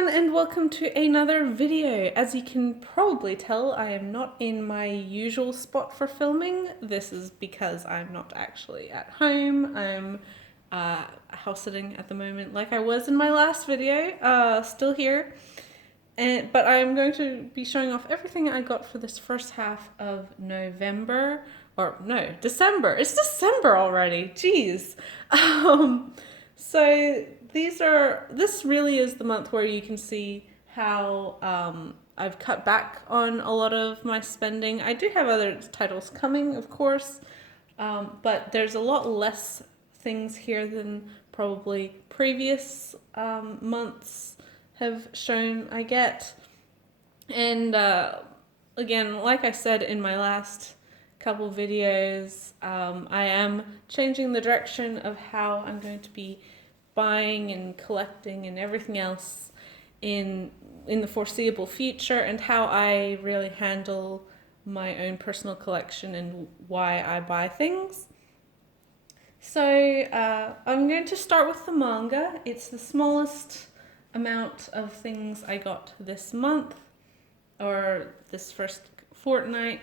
everyone, and welcome to another video. As you can probably tell, I am not in my usual spot for filming. This is because I'm not actually at home. I'm house sitting at the moment like I was in my last video, still here. But I'm going to be showing off everything I got for this first half of November. Or no, December. It's December already. Jeez. So this really is the month where you can see how I've cut back on a lot of my spending. I do have other titles coming, of course, but there's a lot less things here than probably previous months have shown I get. And again, like I said in my last couple videos, I am changing the direction of how I'm going to be buying and collecting and everything else in the foreseeable future, and how I really handle my own personal collection and why I buy things. So I'm going to start with the manga. It's the smallest amount of things I got this month, or this first fortnight.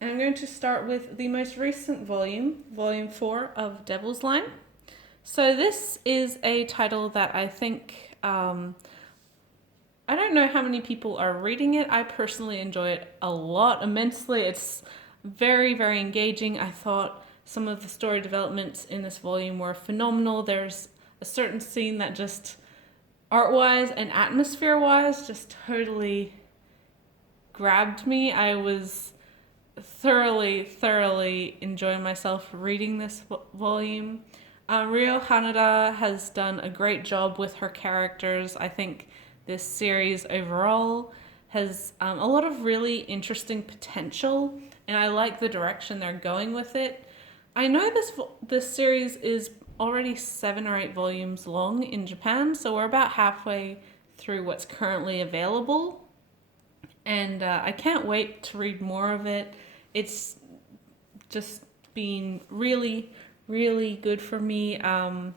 And I'm going to start with the most recent volume, volume 4 of Devil's Line. So this is a title that I think, I don't know how many people are reading it. I personally enjoy it a lot, immensely. It's very, very engaging. I thought some of the story developments in this volume were phenomenal. There's a certain scene that just art-wise and atmosphere-wise just totally grabbed me. I was thoroughly enjoying myself reading this volume. Ryo Hanada has done a great job with her characters. I think this series overall has a lot of really interesting potential, and I like the direction they're going with it. I know this series is already 7 or 8 volumes long in Japan, so we're about halfway through what's currently available, and I can't wait to read more of it. It's just been really good for me, and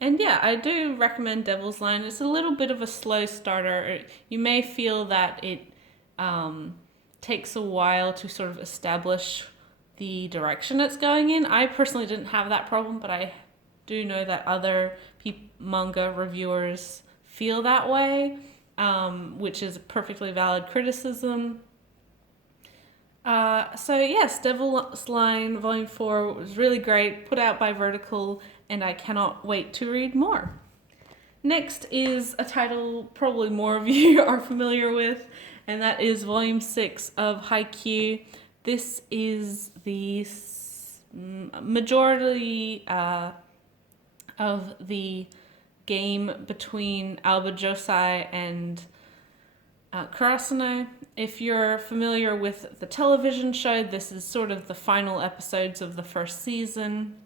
yeah, I do recommend Devil's Line. It's a little bit of a slow starter. You may feel that it takes a while to sort of establish the direction it's going in. I personally didn't have that problem, but I do know that other manga reviewers feel that way, which is a perfectly valid criticism. So yes, Devil's Line Volume 4 was really great, put out by Vertical, and I cannot wait to read more. Next is a title probably more of you are familiar with, and that is Volume 6 of Haikyuu. This is the majority of the game between Alba Josai and Kurasano. If you're familiar with the television show, this is sort of the final episodes of the first season.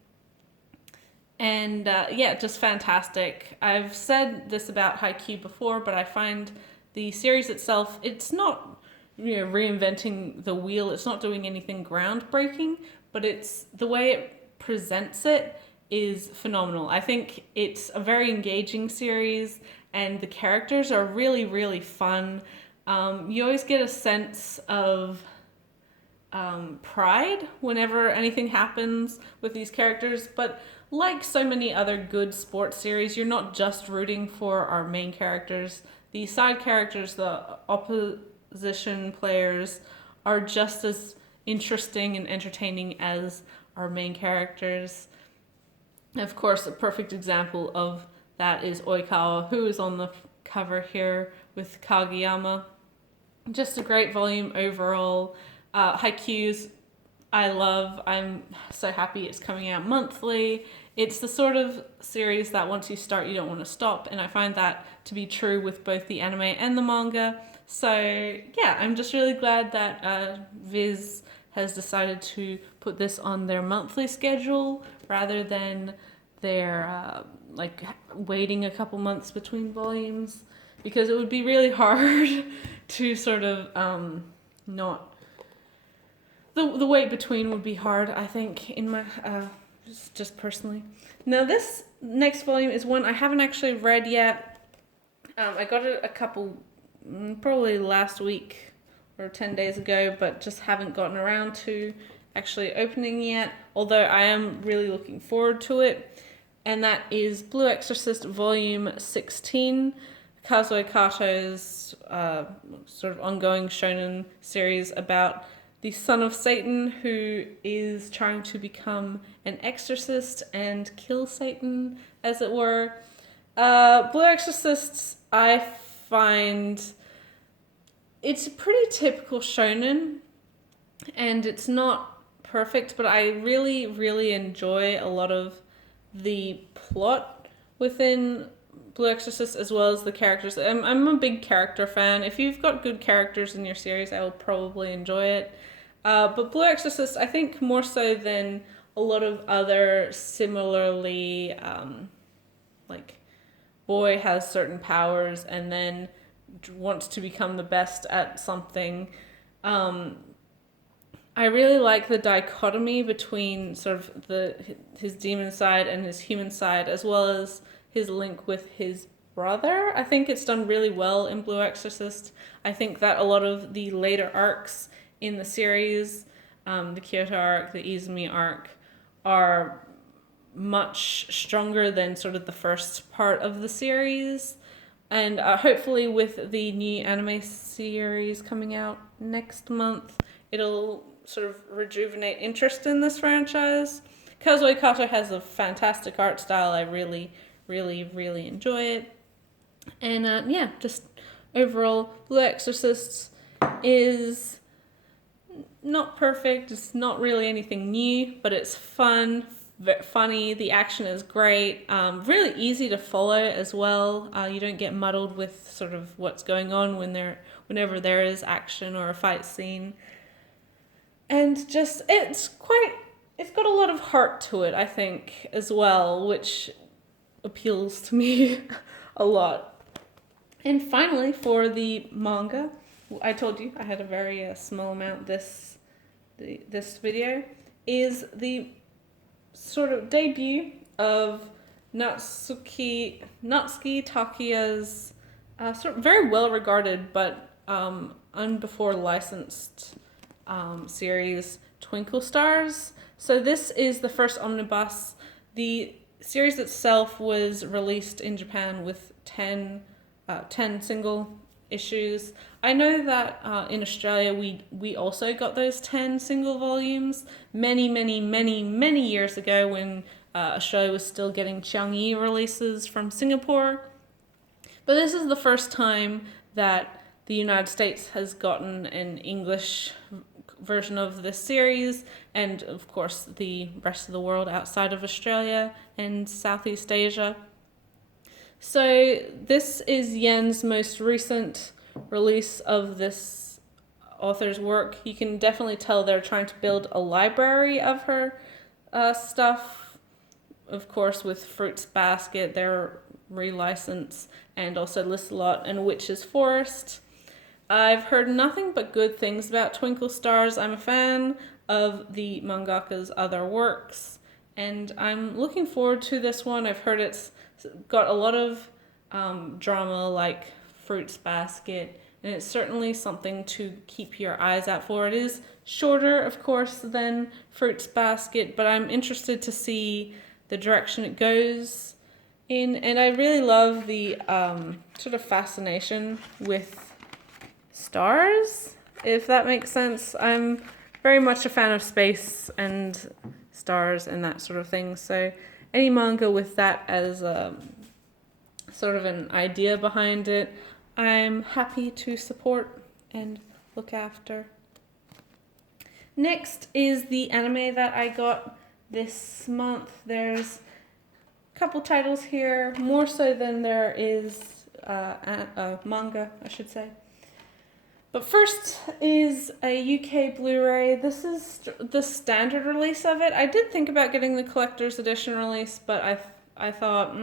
And yeah, just fantastic. I've said this about Haikyuu before, but I find the series itself, it's not reinventing the wheel. It's not doing anything groundbreaking, but it's the way it presents it is phenomenal. I think it's a very engaging series, and the characters are really fun. You always get a sense of pride whenever anything happens with these characters, but like so many other good sports series, you're not just rooting for our main characters. The side characters, the opposition players, are just as interesting and entertaining as our main characters. Of course, a perfect example of that is Oikawa, who is on the cover here with Kageyama. Just a great volume overall. Haikyuu's I love. I'm so happy it's coming out monthly. It's the sort of series that once you start, you don't want to stop, and I find that to be true with both the anime and the manga. So yeah, I'm just really glad that Viz has decided to put this on their monthly schedule rather than their like waiting a couple months between volumes, because it would be really hard to sort of not. The wait between would be hard, I think, in my just personally. Now this next volume is one I haven't actually read yet. I got it a couple, probably last week or 10 days ago, but just haven't gotten around to actually opening yet, although I am really looking forward to it. And that is Blue Exorcist Volume 16, Kazuo Kato's sort of ongoing shonen series about the son of Satan who is trying to become an exorcist and kill Satan, as it were. Blue Exorcists, I find it's a pretty typical shonen, and it's not perfect, but I really, really enjoy a lot of the plot within Blue Exorcist as well as the characters. I'm a big character fan. If you've got good characters in your series, I will probably enjoy it. But Blue Exorcist, I think more so than a lot of other similarly, like, boy has certain powers and then wants to become the best at something. I really like the dichotomy between sort of his demon side and his human side, as well as his link with his brother. I think it's done really well in Blue Exorcist. I think that a lot of the later arcs in the series, the Kyoto arc, the Izumi arc, are much stronger than sort of the first part of the series. And hopefully with the new anime series coming out next month, it'll sort of rejuvenate interest in this franchise. Kazuo Kato has a fantastic art style. I really, really, really enjoy it. And yeah, just overall, Blue Exorcists is not perfect. It's not really anything new, but it's fun, funny. The action is great. Really easy to follow as well. You don't get muddled with sort of what's going on whenever there is action or a fight scene. And just it's got a lot of heart to it, I think, as well, which appeals to me a lot. And finally, for the manga, I told you I had a very small amount this video, is the sort of debut of Natsuki Takiya's sort of very well regarded but unbefore licensed series, Twinkle Stars. So this is the first omnibus. The series itself was released in Japan with 10 single issues. I know that in Australia we also got those 10 single volumes many years ago when Australia was still getting Changi releases from Singapore. But this is the first time that the United States has gotten an English version of this series, and of course the rest of the world outside of Australia and Southeast Asia. So this is Yen's most recent release of this author's work. You can definitely tell they're trying to build a library of her stuff. Of course, with Fruits Basket, their relicense, and also Lissalot and Witch's Forest. I've heard nothing but good things about Twinkle Stars. I'm a fan of the mangaka's other works, and I'm looking forward to this one. I've heard it's got a lot of drama like Fruits Basket, and it's certainly something to keep your eyes out for. It is shorter, of course, than Fruits Basket, but I'm interested to see the direction it goes in, and I really love the sort of fascination with stars, if that makes sense. I'm very much a fan of space and stars and that sort of thing, so any manga with that as a sort of an idea behind it, I'm happy to support and look after. Next is the anime that I got this month. There's a couple titles here, more so than there is manga, I should say. But first is a UK Blu-ray. This is the standard release of it. I did think about getting the collector's edition release, but I thought,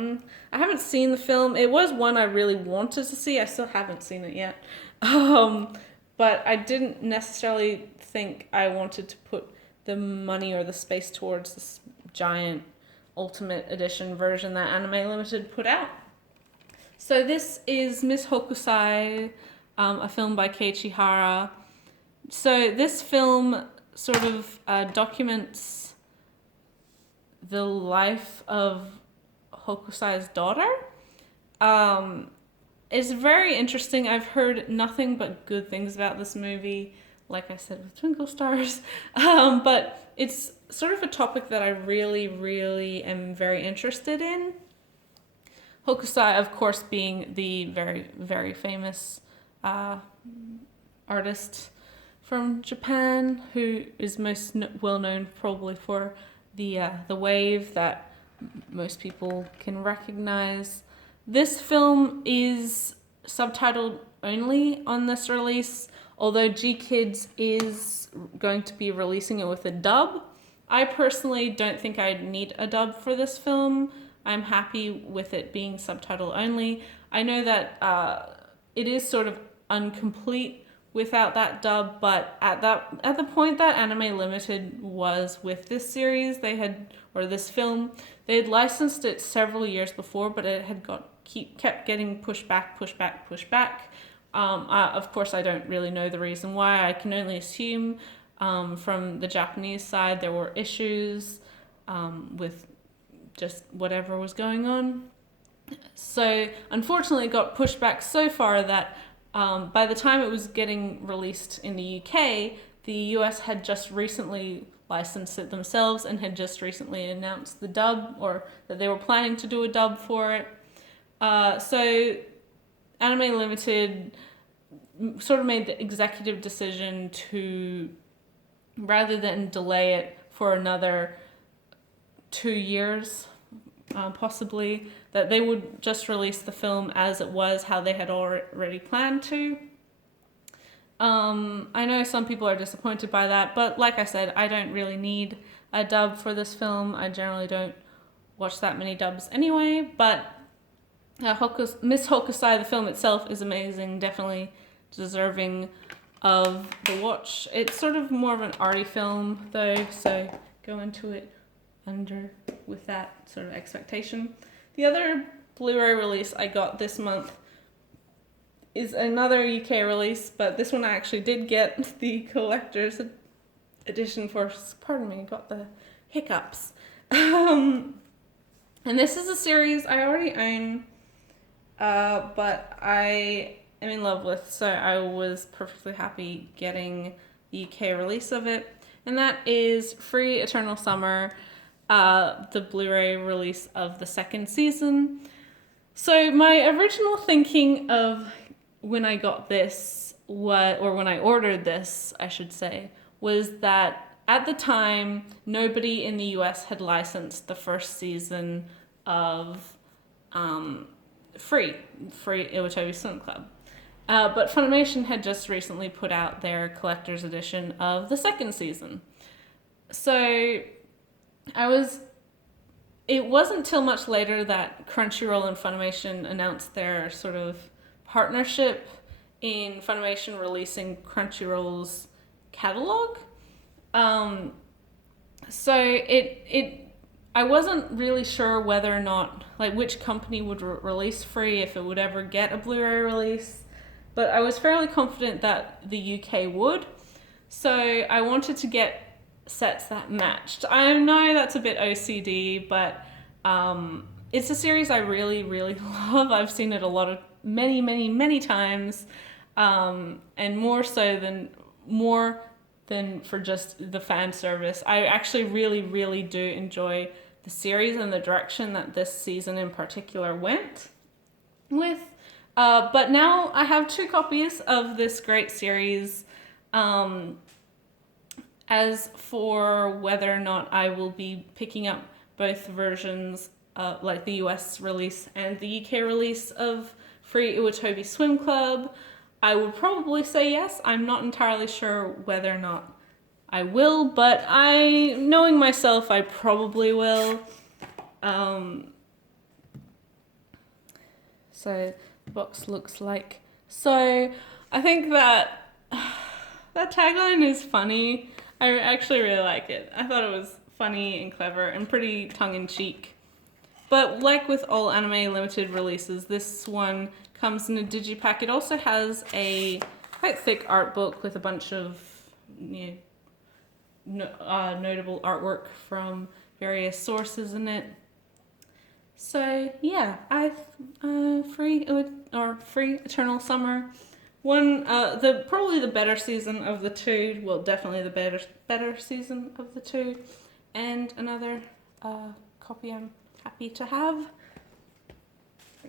I haven't seen the film. It was one I really wanted to see. I still haven't seen it yet. But I didn't necessarily think I wanted to put the money or the space towards this giant Ultimate Edition version that Anime Limited put out. So this is Miss Hokusai, a film by Keiichi Hara. So this film sort of documents the life of Hokusai's daughter. It's very interesting. I've heard nothing but good things about this movie, like I said with Twinkle Stars. But it's sort of a topic that I really, really am very interested in. Hokusai, of course, being the very, very famous artist from Japan, who is most well known probably for the wave that most people can recognize. This film is subtitled only on this release, although G-Kids is going to be releasing it with a dub. I personally don't think I'd need a dub for this film. I'm happy with it being subtitle only. I know that it is sort of incomplete without that dub, but at the point that Anime Limited was with this series, this film, they had licensed it several years before, but it had kept getting pushed back. Of course, I don't really know the reason why. I can only assume from the Japanese side there were issues with just whatever was going on. So unfortunately it got pushed back so far that by the time it was getting released in the UK, the US had just recently licensed it themselves and had just recently announced the dub, or that they were planning to do a dub for it. So Anime Limited sort of made the executive decision to, rather than delay it for another 2 years, possibly, that they would just release the film as it was, how they had already planned to. I know some people are disappointed by that, but like I said, I don't really need a dub for this film. I generally don't watch that many dubs anyway, but Miss Hokusai, the film itself, is amazing, definitely deserving of the watch. It's sort of more of an arty film though, so go into it with that sort of expectation. The other Blu-ray release I got this month is another UK release, but this one I actually did get the collector's edition for. Pardon me, got the hiccups. And this is a series I already own, but I am in love with, so I was perfectly happy getting the UK release of it, and that is Free Eternal Summer, the Blu-ray release of the second season. So my original thinking of when I got this, or when I ordered this, I should say, was that at the time, nobody in the US had licensed the first season of Free Iwatobi Swim Club. But Funimation had just recently put out their collector's edition of the second season. So it wasn't till much later that Crunchyroll and Funimation announced their sort of partnership in Funimation releasing Crunchyroll's catalog. So I wasn't really sure whether or not, like, which company would release Free, if it would ever get a Blu-ray release, but I was fairly confident that the UK would. So I wanted to get sets that matched. I know that's a bit OCD, but it's a series I really, really love. I've seen it many times, and more than for just the fan service. I actually really, really do enjoy the series and the direction that this season in particular went with. But now I have 2 copies of this great series. As for whether or not I will be picking up both versions, like the US release and the UK release of Free Iwatobi Swim Club, I would probably say yes. I'm not entirely sure whether or not I will, but knowing myself, I probably will. So the box looks like so. I think that tagline is funny. I actually really like it. I thought it was funny and clever and pretty tongue-in-cheek. But like with all anime limited releases, this one comes in a digipack. It also has a quite thick art book with a bunch of notable artwork from various sources in it. So yeah, free Eternal Summer. One probably the better season of the two. Well, definitely the better season of the two, and another copy I'm happy to have.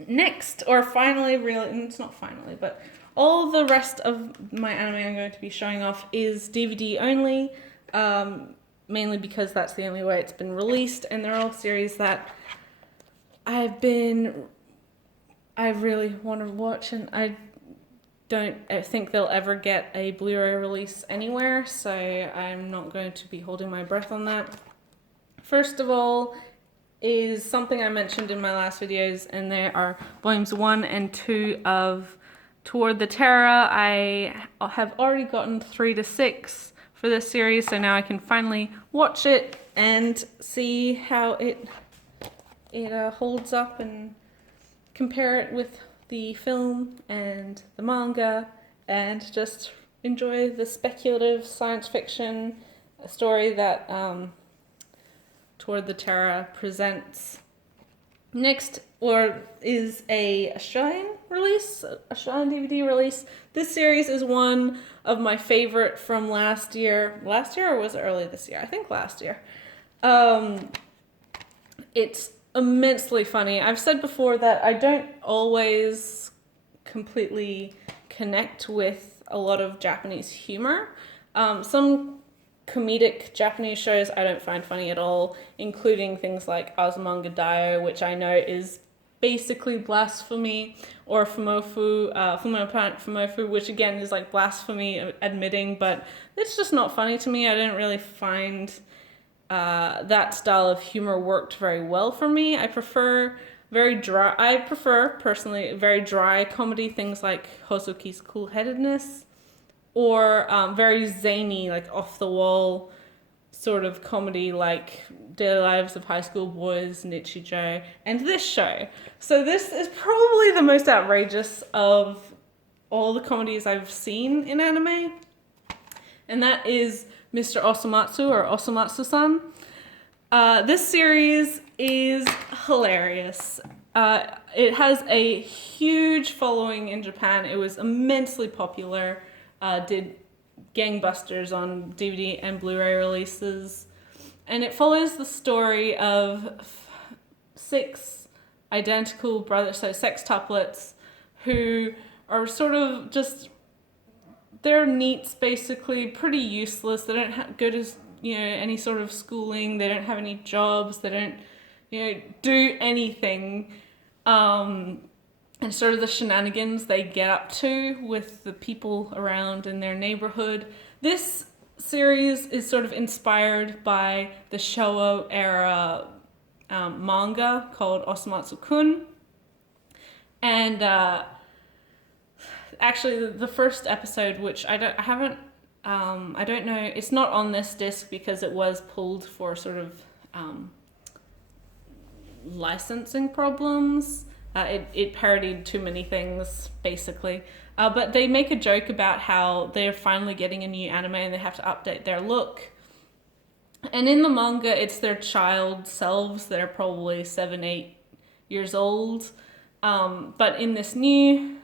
Next, or finally, it's not finally, but all the rest of my anime I'm going to be showing off is DVD only, mainly because that's the only way it's been released, and they're all series that I really want to watch, and I don't think they'll ever get a Blu-ray release anywhere, so I'm not going to be holding my breath on that. First of all is something I mentioned in my last videos, and they are volumes 1 and 2 of Toward the Terra. I have already gotten 3 to 6 for this series, so now I can finally watch it and see how it holds up and compare it with the film and the manga, and just enjoy the speculative science fiction story that Toward the Terra presents. Next is a Shine release, a Shine DVD release. This series is one of my favorite from last year. Last year, or was it early this year? I think last year. It's immensely funny. I've said before that I don't always completely connect with a lot of Japanese humor. Some comedic Japanese shows I don't find funny at all, including things like Azumanga Daioh, which I know is basically blasphemy, or Fumofu, Fumofu, which again is like blasphemy admitting, but it's just not funny to me. I didn't really find that style of humor worked very well for me. I prefer personally very dry comedy, things like Hozuki's Cool-Headedness, or very zany, like off-the-wall sort of comedy like Daily Lives of High School Boys, Nichijou, and this show. So this is probably the most outrageous of all the comedies I've seen in anime, and that is Mr. Osomatsu, or Osomatsu-san. This series is hilarious. It has a huge following in Japan. It was immensely popular. Did gangbusters on DVD and Blu-ray releases. And it follows the story of 6 identical brothers, so sextuplets, who are sort of just, they're neats basically, pretty useless. They don't go to any sort of schooling. They don't have any jobs. They don't do anything. And sort of the shenanigans they get up to with the people around in their neighborhood. This series is sort of inspired by the Showa era manga called Osomatsu-kun. And actually the first episode, which I don't know, it's not on this disc because it was pulled for sort of licensing problems. It parodied too many things, basically. But they make a joke about how they're finally getting a new anime and they have to update their look. And in the manga, it's their child selves that are probably 7-8 years old. But in this new,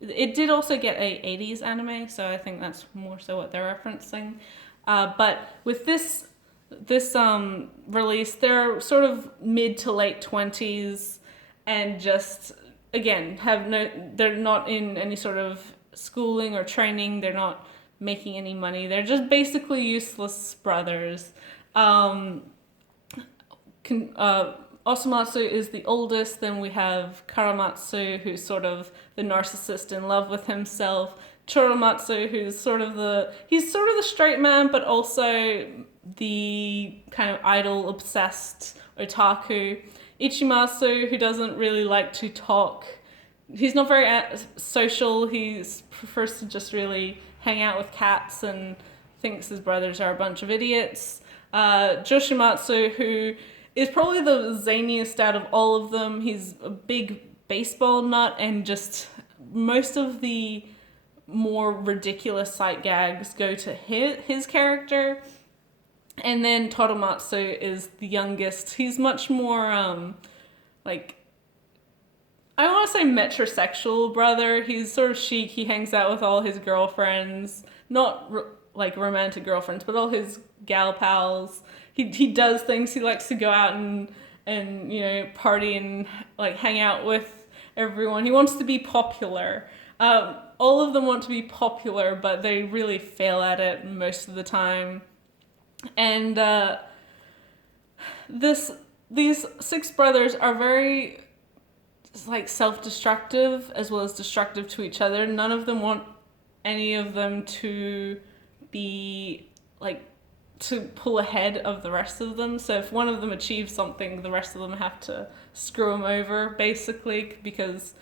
it did also get a 80s anime, so I think that's more so what they're referencing. But with this release, they're sort of mid to late 20s. And just, again, they're not in any sort of schooling or training. They're not making any money. They're just basically useless brothers. Osomatsu is the oldest. Then we have Karamatsu, who's sort of the narcissist in love with himself. Choromatsu, who's sort of the straight man, but also the kind of idol obsessed otaku. Ichimatsu, who doesn't really like to talk. He's not very social. He prefers to just really hang out with cats and thinks his brothers are a bunch of idiots. Joshimatsu, who is probably the zaniest out of all of them. He's a big baseball nut, and just most of the more ridiculous sight gags go to his character. And then Toromatsu is the youngest. He's much more, like, I want to say metrosexual brother. He's sort of chic. He hangs out with all his girlfriends. Not, like, romantic girlfriends, but all his gal pals. He does things. He likes to go out and you know, party and, like, hang out with everyone. He wants to be popular. All of them want to be popular, but they really fail at it most of the time. And these six brothers are very, like, self-destructive as well as destructive to each other. None of them want any of them to be, like, to pull ahead of the rest of them. So if one of them achieves something, the rest of them have to screw them over, basically, because,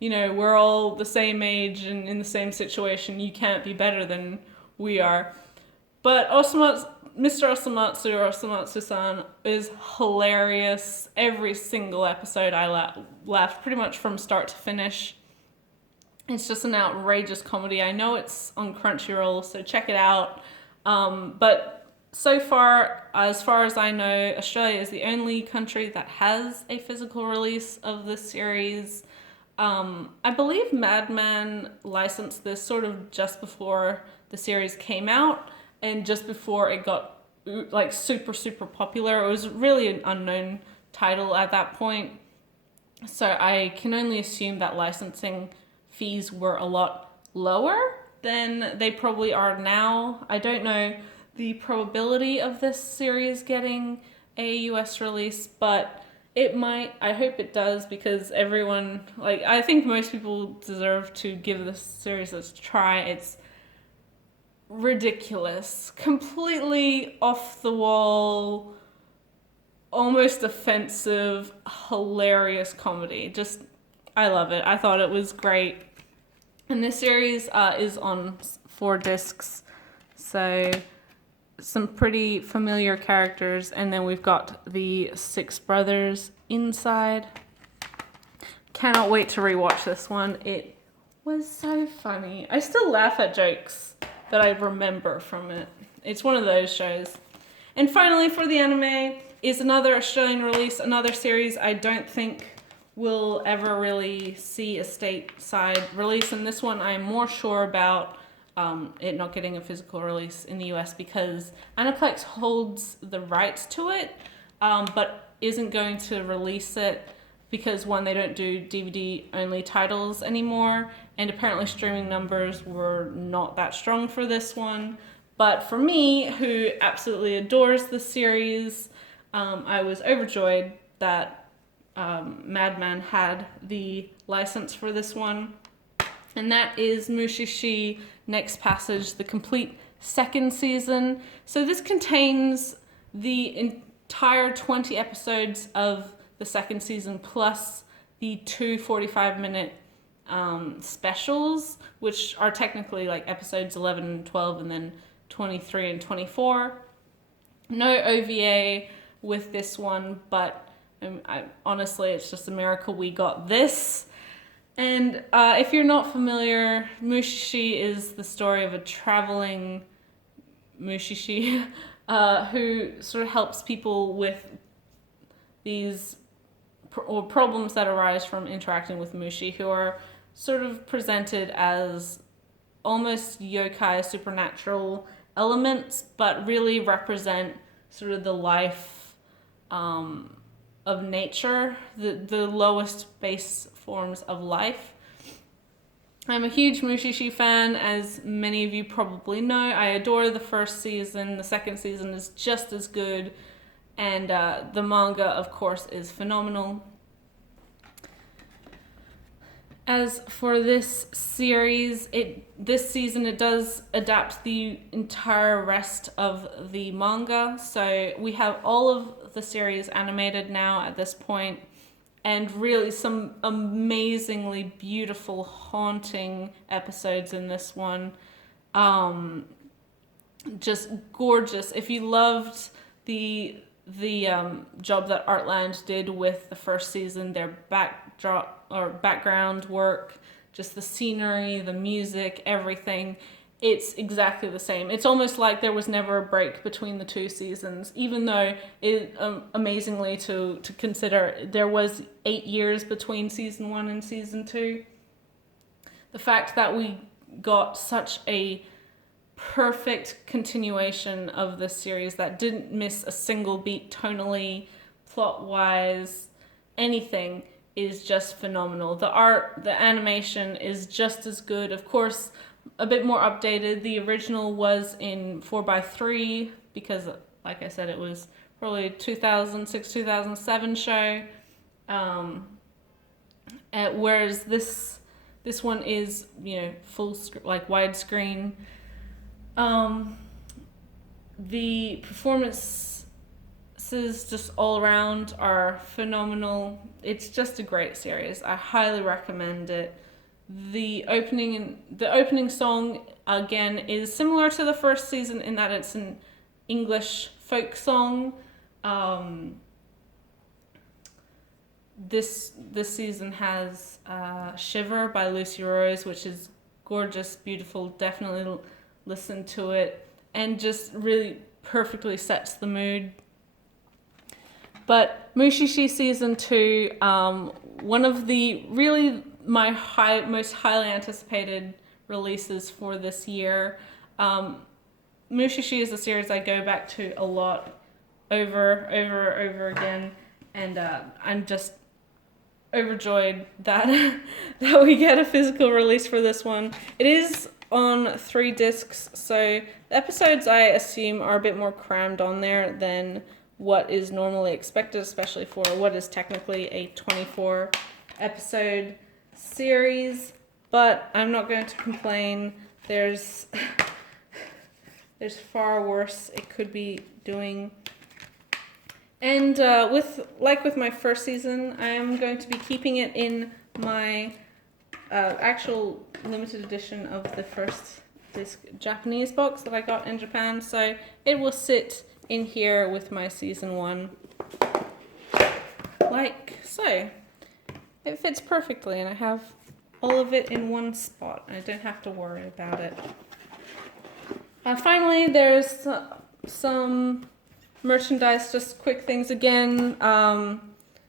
you know, we're all the same age and in the same situation. You can't be better than we are. But Mr. Osomatsu, or Osomatsu-san, is hilarious. Every single episode I laughed pretty much from start to finish. It's just an outrageous comedy. I know it's on Crunchyroll, so check it out. But so far as I know, Australia is the only country that has a physical release of this series. I believe Madman licensed this sort of just before the series came out, and just before it got, like, super, super popular. It was really an unknown title at that point. So I can only assume that licensing fees were a lot lower than they probably are now. I don't know the probability of this series getting a US release, but it might. I hope it does, because everyone, like, I think most people deserve to give this series a try. It's ridiculous, completely off the wall, almost offensive, hilarious comedy. Just, I love it. I thought it was great. And this series is on 4 discs, so some pretty familiar characters, and then we've got the 6 brothers inside. Cannot wait to rewatch this one. It was so funny. I still laugh at jokes that I remember from it. It's one of those shows. And finally, for the anime, is another Australian release, another series I don't think will ever really see a stateside release. And this one I'm more sure about it not getting a physical release in the US, because Aniplex holds the rights to it, but isn't going to release it because, one, they don't do DVD-only titles anymore, and apparently streaming numbers were not that strong for this one. But for me, who absolutely adores the series, I was overjoyed that Madman had the license for this one. And that is Mushishi Next Passage, the complete 2nd season. So this contains the entire 20 episodes of the 2nd season, plus the 2 45-minute specials, which are technically, like, episodes 11 and 12, and then 23 and 24. No OVA with this one, but honestly, it's just a miracle we got this. And if you're not familiar, Mushishi is the story of a traveling Mushishi who sort of helps people with these problems that arise from interacting with Mushi, who are sort of presented as almost yokai, supernatural elements, but really represent sort of the life of nature, the lowest base forms of life. I'm a huge Mushishi fan, as many of you probably know. I adore the 1st season. The 2nd season is just as good, and the manga, of course, is phenomenal. As for this series, this season it does adapt the entire rest of the manga. So we have all of the series animated now at this point, and really some amazingly beautiful, haunting episodes in this one. Just gorgeous. If you loved the the job that Artland did with the first season, their backdrop or background work, just the scenery, the music, everything. It's exactly the same. It's almost like there was never a break between the two seasons, even though it amazingly to consider there was 8 years between season 1 and season 2. The fact that we got such a perfect continuation of this series that didn't miss a single beat tonally, plot-wise, anything is just phenomenal. The art, the animation is just as good. Of course, a bit more updated. The original was in 4:3 because, like I said, it was probably 2006, 2007 show. Whereas this one is, full like widescreen. The performances just all around are phenomenal. It's just a great series. I highly recommend it. The opening song again is similar to the first season in that it's an English folk song. This season has Shiver by Lucy Rose, which is gorgeous, beautiful. Definitely listen to it, and just really perfectly sets the mood. But Mushishi season 2, one of the really most highly anticipated releases for this year. Mushishi is a series I go back to a lot, over again, and I'm just overjoyed that that we get a physical release for this one. It is on 3 discs, so the episodes I assume are a bit more crammed on there than what is normally expected, especially for what is technically a 24 episode series, but I'm not going to complain. There's far worse it could be doing. And with my first season, I am going to be keeping it in my actual limited edition of the first disc Japanese box that I got in Japan, so it will sit in here with my season 1, like so. It fits perfectly, and I have all of it in one spot. I don't have to worry about it. Finally, there's some merchandise, just quick things again,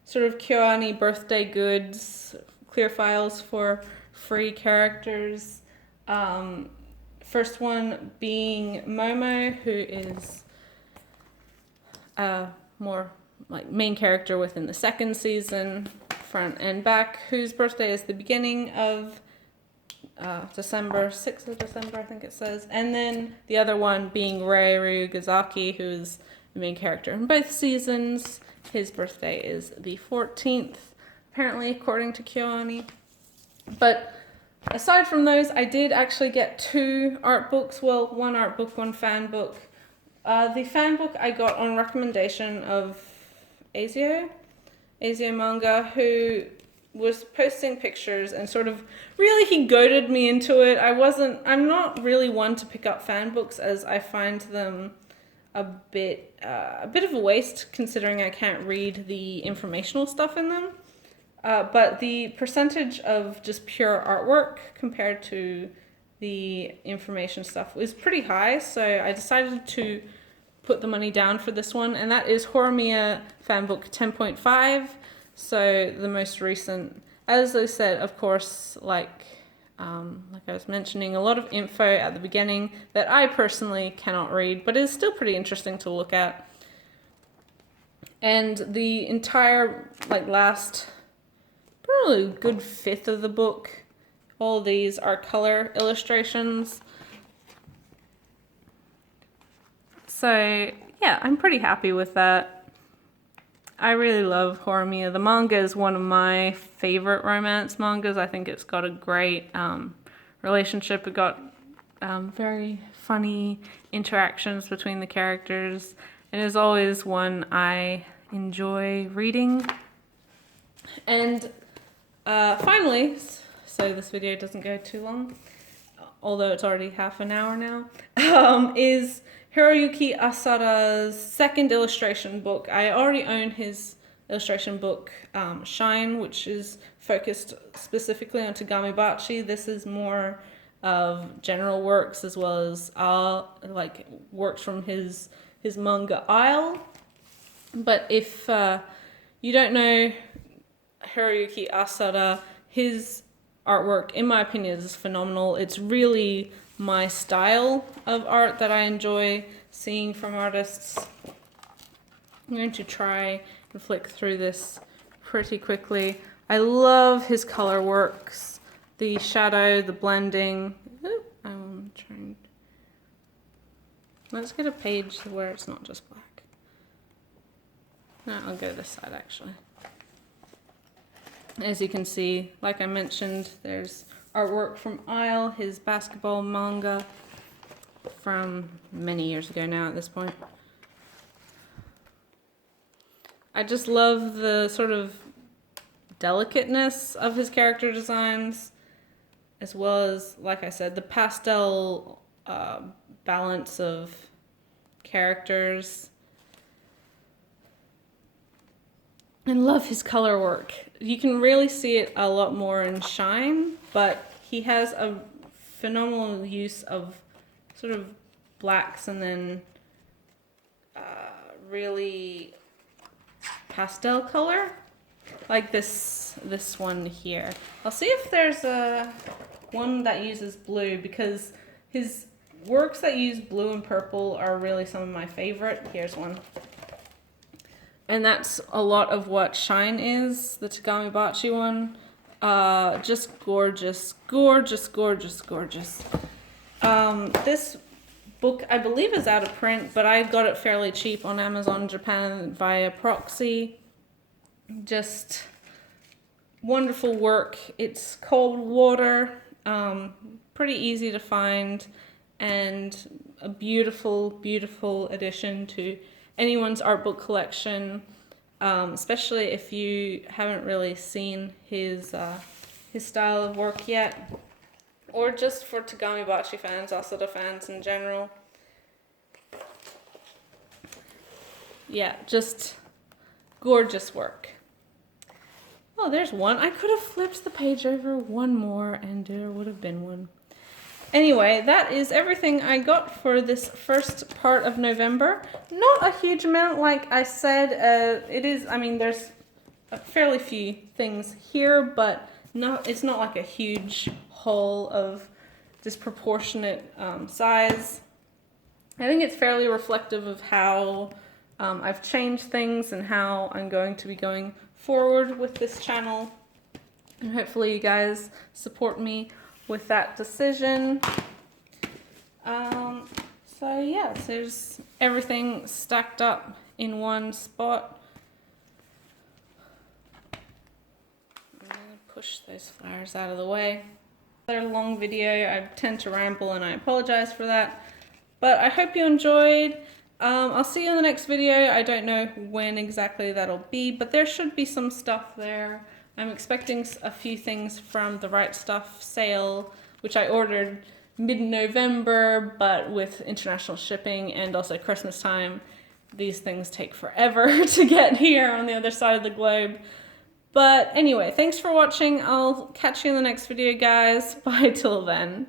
sort of KyoAni birthday goods, clear files for free characters. First one being Momo, who is more like main character within the second season, front and back, whose birthday is the beginning of December, 6th of December, I think it says. And then the other one being Reiru Gazaki, who's the main character in both seasons. His birthday is the 14th, apparently, according to KyoAni. But aside from those, I did actually get 2 art books. Well, 1 art book, 1 fan book. The fan book I got on recommendation of Azio Manga, who was posting pictures and sort of really he goaded me into it. I'm not really one to pick up fan books, as I find them a bit of a waste, considering I can't read the informational stuff in them. But the percentage of just pure artwork compared to the information stuff was pretty high, so I decided to put the money down for this one, and that is Horomia fanbook 10.5. So the most recent, as I said, of course, like I was mentioning, a lot of info at the beginning that I personally cannot read, but is still pretty interesting to look at. And the entire last probably a good 1/5 of the book, all these are color illustrations. So yeah, I'm pretty happy with that. I really love Horomia. The manga is one of my favorite romance mangas. I think it's got a great relationship. It got very funny interactions between the characters. It is always one I enjoy reading. And finally, so this video doesn't go too long, although it's already half an hour now, is Haruki Asada's second illustration book. I already own his illustration book, Shine, which is focused specifically on Tegami Bachi. This is more of general works as well as like works from his manga aisle. But if you don't know Haruki Asada, his artwork, in my opinion, is phenomenal. It's really my style of art that I enjoy seeing from artists. I'm going to try and flick through this pretty quickly. I love his color works, the shadow, the blending. Ooh, I'm trying. Let's get a page where it's not just black. No, I'll go this side actually. As you can see, like I mentioned, there's artwork from Isle, his basketball manga from many years ago now at this point. I just love the sort of delicateness of his character designs, as well as, like I said, the pastel balance of characters. I love his color work. You can really see it a lot more in Shine, but he has a phenomenal use of sort of blacks and then really pastel color, like this one here. I'll see if there's a one that uses blue, because his works that use blue and purple are really some of my favorite. Here's one. And that's a lot of what Shine is, the Tegami Bachi one. Just gorgeous, gorgeous, gorgeous, gorgeous. This book, I believe, is out of print, but I got it fairly cheap on Amazon Japan via proxy. Just wonderful work. It's Cold Water, pretty easy to find, and a beautiful, beautiful addition to anyone's art book collection, especially if you haven't really seen his style of work yet, or just for Tegami Bachi fans, Asada fans in general. Yeah, just gorgeous work. Oh, there's one. I could have flipped the page over one more and there would have been one. Anyway, that is everything I got for this first part of November. Not a huge amount, like I said. It is, I mean, there's a fairly few things here, but it's not like a huge haul of disproportionate size. I think it's fairly reflective of how I've changed things and how I'm going to be going forward with this channel. And hopefully you guys support me with that decision. So yeah, so there's everything stacked up in one spot. I'm gonna push those flowers out of the way. Another long video. I tend to ramble and I apologize for that. But I hope you enjoyed. I'll see you in the next video. I don't know when exactly that'll be, but there should be some stuff there. I'm expecting a few things from the Right Stuff sale, which I ordered mid-November, but with international shipping and also Christmas time, these things take forever to get here on the other side of the globe. But anyway, thanks for watching. I'll catch you in the next video, guys. Bye till then.